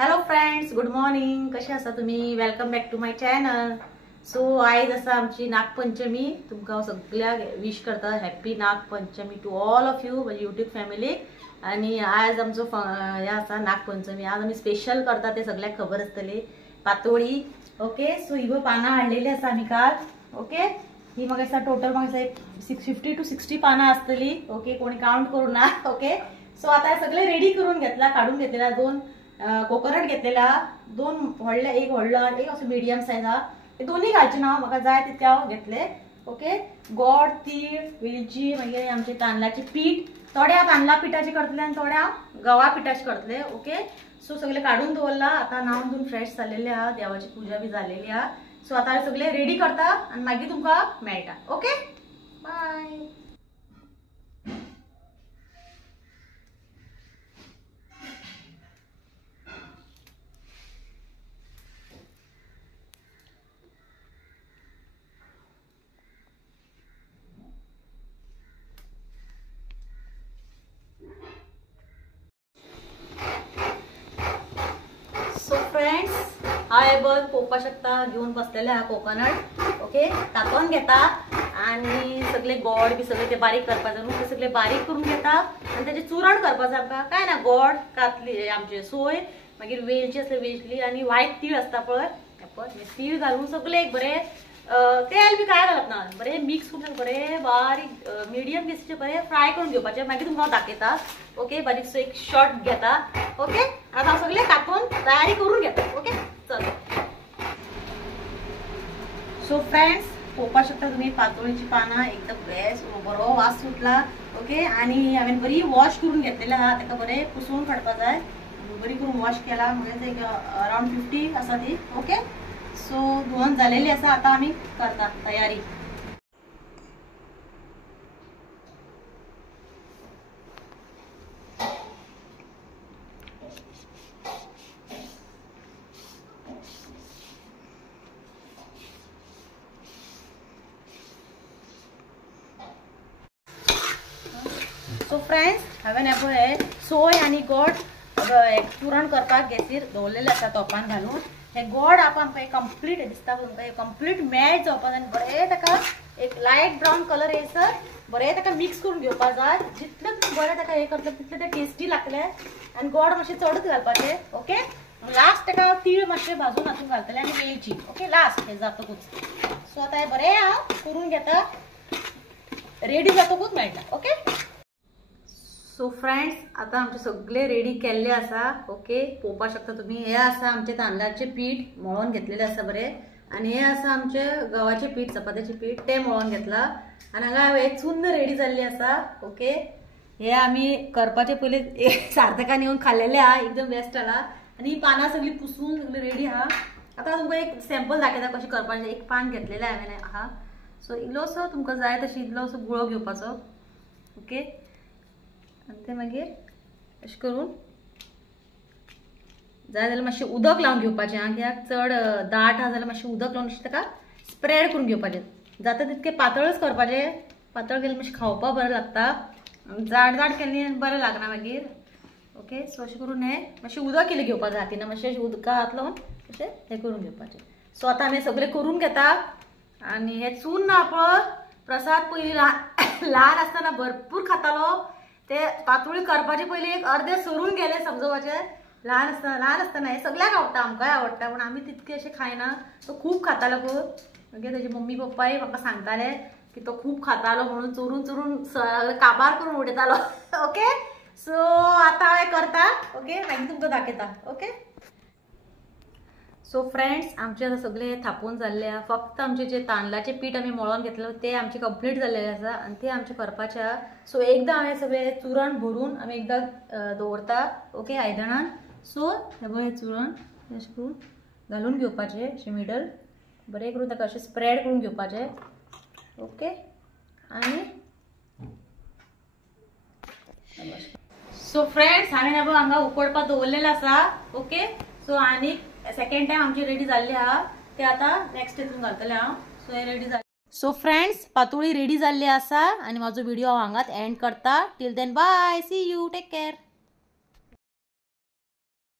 Hello friends, good morning. कशे आसा तुम्ही? Welcome back to my channel. So आयज आसा आमची नागपंचमी. तुमकां सगळ्यांक विश करता happy Nagpanchami to all of you my YouTube family. आणि आज आमचो हे आसा नागपंचमी. आज आमी स्पेशल करता ते सगळ्यांक खबर आसतली. पातोळी. ओके, सो ही पानां हाडलेली आसा आमी काल. ओके, ही म्हाका दिसता टोटल म्हाका एक 50 to 60 पानां आसतली. ओके, कोणी काउंट करूं ना. ओके, सो आता सगळे रेडी करून घेतला, काढून घेतलेला. 2 कोकोनट घेतलेला, 2 व्हडले, एक व्हडलो आणि एक असो मिडियम सायझा. हे दोन्ही घालचे ना, म्हाका जाय तितके हांव घेतले. ओके, गोड, तीळ, वेलची, मागीर आमचे तांदळाचे पीठ. थोड्या तांदळा पिठाचे करतले आणि थोड्या गव्हा पिठाचे करतले. ओके, सो सगळे काढून दवरला. आता न्हावन धुवन फ्रेश जाल्लेले आहा, देवाची पूजा बी जाल्लेली आहा. सो आता सगळे रेडी करता आणि मागीर तुमकां मेळटा. Okay, bye. So friends, hi बघ पोपा शकता घेऊन बसलेले हा कोकोनट. ओके, कापून घेता आणि सगळे गोड बी सगळे ते बारीक करपाचे न्हू, ते सगळे बारीक करून घेता आणि त्याचे चूरण करपाचे. आमकां काय ना, गोड कातली आमचे सोय, मागीर वेलची असले वेलची आणि व्हाईट तीळ असता पळय, तीळ घालून सगळे एक बरे तेल बी काय घालप ना, बरे मिक्स करून बरे बारीक मिडियम गॅसचे बरे फ्राय करून घेवपाचे. मागीर तुमकां दाखयता. ओके, बारीकसो एक शॉट घेता. ओके, आता हांव सगळे कापून तयारी करून घेता. ओके, चल. सो फ्रेंड्स, पळोवपाक शकता तुम्ही पातोळीची पानां एकदम बेस्ट, बरो वास सुटला. ओके, आणि हांवें बरी वॉश करून घेतलेली आहा. ताका बरे पुसून काडपा जाय. बरी करून वॉश केला. म्हणजे एक अराउंड 50 आसा ती. ओके, सो धुवन जालेली आसा. आता आमी करता तयारी. सो फ्रेंड्स, हांवें हे पळय सोय आनी गोड चूरण करपाक गॅसीर दवरलेले आसा तोपान घालून. हे गोड आमकां कंप्लीट दिसता तुमकां, हे कंप्लीट मॅच जावपाक जाय. बरें ताका एक लायट ब्रावन कलर येयसर बरें ताका मिक्स करून घेवपाक जाय. जितलें तुम्ही बरें ताका हे करतले तितलें तें टेस्टी लागतलें. आनी गोड मातशें चडच घालपाचें. ओके, लास्ट ताका तीळ मातशें भाजून हातून घालतले आनी वेलची. ओके, लास्ट हे जातकूच. सो आतां हे बरें हांव करून घेता, रेडी जातकूच मेळटा. ओके, सो फ्रेंड्स, आता आमचे सगळे रेडी केल्ले आसा. ओके, पळोवपाक शकता तुम्ही. हे आसा आमचे तांदळाचे पीठ मळून घेतलेले आसा बरे, आणि हे आसा आमचे गव्हाचे पीठ, चपात्याचे पीठ, ते मळून घेतला. आणि हांगा हे चुन्न रेडी जाल्ली आसा. ओके, हे आमी करपाचे पयलीं सार्थकान येवन खाल्लेले आहा, एकदम बेस्ट आला. आणि ही पानां सगळी पुसून सगळी रेडी आहा. आता तुमकां एक सॅम्पल दाखयता कशें करपाचें. एक पान घेतलेलें हांवें आहा. सो इल्लोसो तुमकां जाय तशी इल्लोसो गुळो घेवपाचो. ओके, आणि ते मागीर अशें करून जाय जाल्यार मातशें उदक लावन घेवपाचें. कित्याक चड दाट आहा जाल्यार मातशें उदक लावन अशें ताका स्प्रेड करून घेवपाचें. जाता तितकें पातळच करपाचें. पातळ केलें मातशें खावपाक बरें लागता. जाड जाड केलें बरें लागना मागीर. ओके, सो अशें करून हे मातशें उदक इल्लें घेवपाचें हातीन, मातशें उदका हात लावन अशें हे करून घेवपाचें. सो आतां आमी सगळें करून घेता. आनी हे चून ना पळय, प्रसाद पयलीं ल्हान आसतना भरपूर खातालो. ते पातोळी करपाचे पयलीं एक अर्दे सरून गेले समजोवपाचे. ल्हान आसतना हे सगळ्यांक आवडटा, आमकांय आवडटा, पूण आमी तितके अशें खायना. तो खूब खातालो पळय. मागीर तेजे मम्मी पप्पाय म्हाका सांगताले की तो खूब खातालो म्हणून चोरून चोरून काबार करून उडयतालो. ओके, सो आतां हांव करता. ओके, मागीर तुमकां दाखयता. ओके, सो फ्रेंड्स, आमचे आतां सगळे थापून जाल्ले आहा. फक्त आमचे जे तांदळाचे पीठ आमी मळून घेतले ते आमचे कंप्लीट जाल्लेले आसा आनी ते आमचे करपाचे आहा. सो एकदां हांवें सगळे चूरण भरून आमी एकदां दवरता. ओके, आयदनान. सो हे पळय हे चूरण अशें करून घालून घेवपाचें, अशें मिडल बरें करून ताका अशें स्प्रेड करून घेवपाचें. ओके, आनी सो फ्रेंड्स, हांवें हे पळय हांगा उकडपाक दवरलेलें आसा. ओके, सो आनी सेकंड टाइम आमची रेडी जाल्ली आहा. ते आता नेक्स्ट हितून घालतले हांव. सो हे रेडी जाले. सो फ्रेंड्स, पातोळी रेडी जाल्ली आसा आणि माझो व्हिडिओ हांगाच एंड करता. Till then bye, see you, take care.